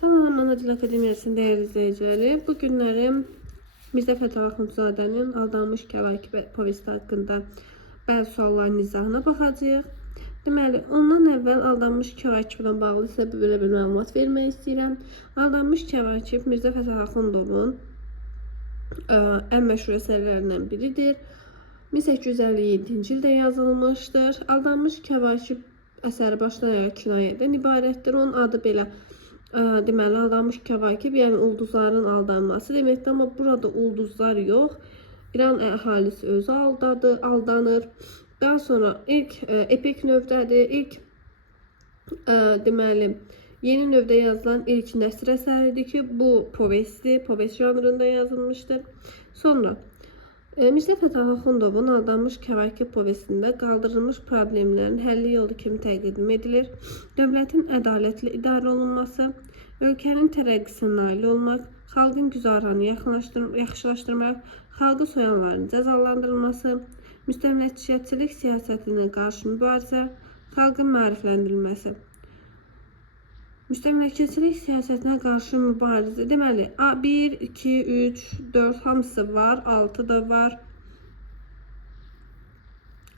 Salam, Ana Dil Akademiyasının değerli izleyicileri. Bu günlerim Mirzə Fətəli Axundzadənin Aldanmış Kəvakib povesti haqqında bəzi sualların izahına baxacağıq. Deməli, ondan əvvəl Aldanmış Kəvakiblə bağlı sizə belə bir məlumat vermək istəyirəm. Aldanmış Kəvakib Mirzə Fətəli Axundovun ən məşhur əsərlərindən biridir. 1857-ci ildə yazılmışdır. Aldanmış Kəvakib əsəri başdan ayağa kinayədən ibarətdir. Onun adı belə deməli, Aldanmış Kəvakib, yəni ulduzların aldanması deməkdir, amma burada ulduzlar yox. İran əhalisi özü aldanır. Daha sonra ilk epik növdədir. İlk deməli, yeni növdə yazılan ilk nəsr əsəridir ki, bu povest janrında yazılmışdır. Sonra Mirzə Fətəli Axundovun Aldanmış Kəvakib povestində qaldırılmış problemlərin həlli yolu kimi təqdim edilir. Dövlətin ədalətli idarə olunması, ölkənin tərəqqisinə nail olmaq, xalqın güzəranını yaxşılaşdırmaq, xalqı soyanların cəzalandırılması, müstəmləkəçilik siyasətinə qarşı mübarizə, xalqın maarifləndirilməsi. Müstəmləkəçilik siyasətinə qarşı mübarizə. Deməli, 1, 2, 3, 4 hamısı var, 6 da var.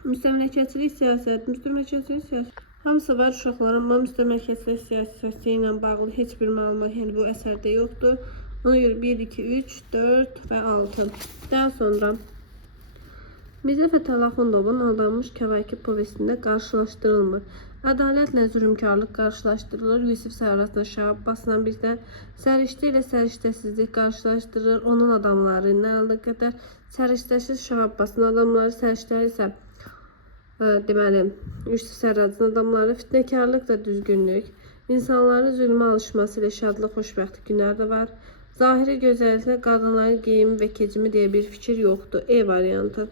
Müstəmləkəçilik siyasəti hamısı var uşaqlar, amma müstəmləkəçilik siyasəti ilə bağlı heç bir məlumat yəni bu əsərdə yoxdur. Ona görə 1, 2, 3, 4 və 6. Daha sonra Mirzə Fətəli Axundovun Aldanmış Kəvakib povestində qarşılaşdırılmır. Ədalətlə zülmkarlıq qarşılaşdırılır. Yusif Sərracla Şah Abbasla birdə səriştə ilə səriştəsizlik qarşılaşdırılır. Onun adamları ilə əlaqədar səriştəsiz Şah Abbasın adamları, səriştəli isə deməli, Yusif Sərracın adamları, fitnəkarlıq da düzgünlük, insanların zülmə alışması ilə şadlıq, xoşbəxtlik günlər də var. Zahiri gözəlliklə qadınların geyimi və keçimi deyə bir fikir yoxdur. E variantı.